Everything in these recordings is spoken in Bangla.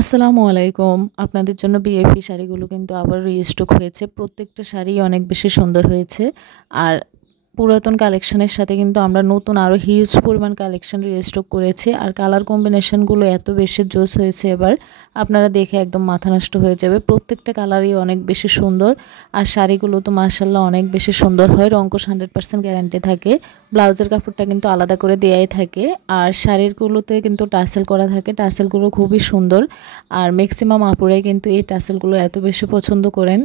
আসসালামু আলাইকুম। আপনাদের জন্য বিএপি শাড়িগুলো কিন্তু আবার রিস্টক হয়েছে। প্রত্যেকটা শাড়ি অনেক বেশি সুন্দর হয়েছে। আর পুরাতন কালেকশনের সাথে কিন্তু আমরা নতুন আরও হিউজ পরিমাণ কালেকশন রিস্টক করেছি। আর কালার কম্বিনেশনগুলো এত বেশি জোস হয়েছে এবার, আপনারা দেখে একদম মাথা নষ্ট হয়ে যাবে। প্রত্যেকটা কালারই অনেক বেশি সুন্দর। আর শাড়িগুলো তো মাশাআল্লাহ অনেক বেশি সুন্দর হয়। রংকশ 100% গ্যারান্টি থাকে। ব্লাউজের কাপড়টা কিন্তু আলাদা করে দেয়াই থাকে। আর শাড়িগুলোতে কিন্তু টাসেল করা থাকে। টাসেলগুলো খুবই সুন্দর। আর ম্যাক্সিমাম আপুরাই কিন্তু এই টাসেলগুলো এত বেশি পছন্দ করেন।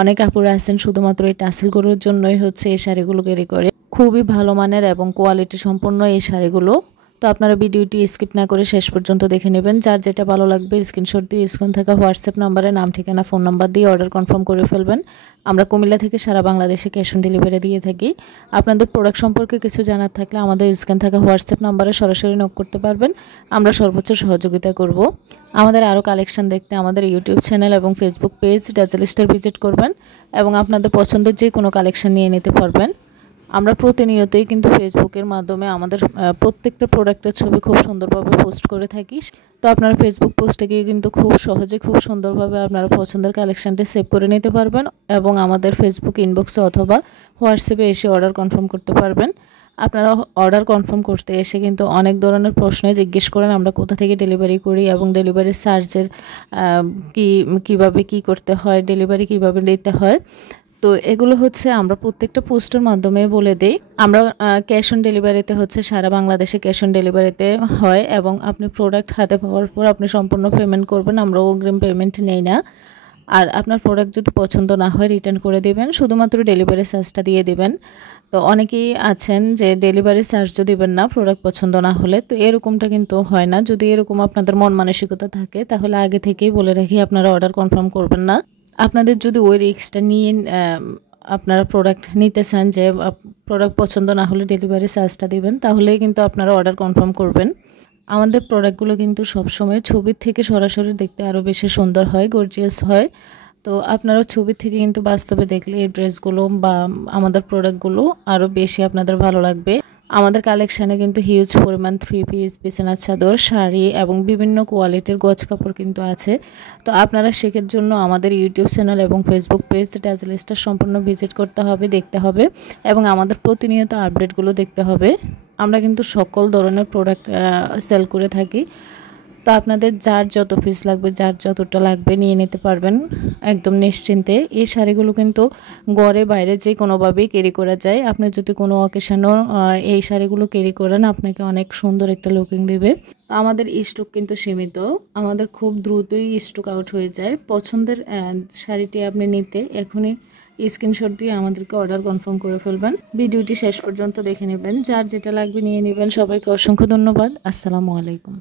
অনেক আপুরা আছেন শুধুমাত্র এই টাসেলগুলোর জন্যই হচ্ছে এই শাড়িগুলো ক্যারি করে। খুবই ভালো মানের এবং কোয়ালিটি সম্পন্ন এই শাড়িগুলো। তো আপনারা ভিডিওটি স্কিপ না করে শেষ পর্যন্ত দেখে নেবেন। যার যেটা ভালো লাগবে স্ক্রিনশট দিয়ে স্ক্রিন থাকা হোয়াটসঅ্যাপ নাম্বারে নাম, ঠিকানা, ফোন নাম্বার দিয়ে অর্ডার কনফার্ম করে ফেলবেন। আমরা কুমিল্লা থেকে সারা বাংলাদেশে ক্যাশ অন ডেলিভারি দিয়ে থাকি। আপনাদের প্রোডাক্ট সম্পর্কে কিছু জানার থাকলে আমাদের স্ক্রিন থাকা হোয়াটসঅ্যাপ নাম্বারে সরাসরি নক করতে পারবেন। আমরা সর্বোচ্চ সহযোগিতা করব। আমাদের আরও কালেকশন দেখতে আমাদের ইউটিউব চ্যানেল এবং Facebook page dazzle star visit করবেন এবং আপনাদের পছন্দের যে কোনো কালেকশন নিয়ে নিতে পারবেন। আমরা প্রতিনিয়তই কিন্তু ফেসবুকের মাধ্যমে আমাদের প্রত্যেকটা প্রোডাক্টের ছবি খুব সুন্দরভাবে পোস্ট করে থাকি। তো আপনারা ফেসবুক পোস্টে গিয়ে কিন্তু খুব সহজে খুব সুন্দরভাবে আপনারা পছন্দের কালেকশানটি সেভ করে নিতে পারবেন এবং আমাদের ফেসবুক ইনবক্সে অথবা হোয়াটসঅ্যাপে এসে অর্ডার কনফার্ম করতে পারবেন। আপনারা অর্ডার কনফার্ম করতে এসে কিন্তু অনেক ধরনের প্রশ্ন জিজ্ঞেস করেন আমরা কোথা থেকে ডেলিভারি করি এবং ডেলিভারি চার্জের কীভাবে কী করতে হয়, ডেলিভারি কীভাবে নিতে হয়। তো এগুলো হচ্ছে আমরা প্রত্যেকটা পোস্টের মাধ্যমে বলে দিই। আমরা ক্যাশ অন ডেলিভারিতে হচ্ছে সারা বাংলাদেশে ক্যাশ অন ডেলিভারিতে হয় এবং আপনি প্রোডাক্ট হাতে পাওয়ার পর আপনি সম্পূর্ণ পেমেন্ট করবেন। আমরা অগ্রিম পেমেন্ট নেই না। আর আপনার প্রোডাক্ট যদি পছন্দ না হয় রিটার্ন করে দেবেন, শুধুমাত্র ডেলিভারি চার্জটা দিয়ে দেবেন। তো অনেকেই আছেন যে ডেলিভারি চার্জও দেবেন না প্রোডাক্ট পছন্দ না হলে। তো এরকমটা কিন্তু হয় না। যদি এরকম আপনাদের মন মানসিকতা থাকে তাহলে আগে থেকেই বলে রাখি আপনারা অর্ডার কনফার্ম করবেন না। আপনাদের যদি ওই রিস্কটা নিয়ে আপনারা প্রোডাক্ট নিতে চান যে প্রোডাক্ট পছন্দ না হলে ডেলিভারি চার্জটা দিবেন, তাহলেই কিন্তু আপনারা অর্ডার কনফার্ম করবেন। আমাদের প্রোডাক্টগুলো কিন্তু সবসময় ছবির থেকে সরাসরি দেখতে আরও বেশি সুন্দর হয়, গর্জিয়াস হয়। তো আপনারা ছবির থেকে কিন্তু বাস্তবে দেখলে এই ড্রেসগুলো বা আমাদের প্রোডাক্টগুলো আরও বেশি আপনাদের ভালো লাগবে। আমাদের কালেকশানে কিন্তু হিউজ পরিমাণ 3 পিস, বিছানার চাদর, শাড়ি এবং বিভিন্ন কোয়ালিটির গজ কাপড় কিন্তু আছে। তো আপনারা শেখার জন্য আমাদের ইউটিউব চ্যানেল এবং ফেসবুক পেজ ডাজেল স্টার সম্পূর্ণ ভিজিট করতে হবে, দেখতে হবে এবং আমাদের প্রতিনিয়ত আপডেটগুলো দেখতে হবে। আমরা কিন্তু সকল ধরনের প্রোডাক্ট সেল করে থাকি। তো আপনাদের যার যত পিস লাগবে, যার যতটা লাগবে নিয়ে নিতে পারবেন একদম নিশ্চিন্তে। এই শাড়িগুলো কিন্তু ঘরে বাইরে যে কোনোভাবেই ক্যারি করা যায়। আপনি যদি কোনো অকেশনও এই শাড়িগুলো ক্যারি করেন আপনাকে অনেক সুন্দর একটা লুকিং দেবে। আমাদের স্টক কিন্তু সীমিত, আমাদের খুব দ্রুতই স্টক আউট হয়ে যায়। পছন্দের শাড়িটি আপনি নিতে এখনই স্ক্রিনশট দিয়ে আমাদেরকে অর্ডার কনফার্ম করে ফেলবেন। ভিডিওটি শেষ পর্যন্ত দেখে নেবেন, যার যেটা লাগবে নিয়ে নেবেন। সবাইকে অসংখ্য ধন্যবাদ। আসসালামু আলাইকুম।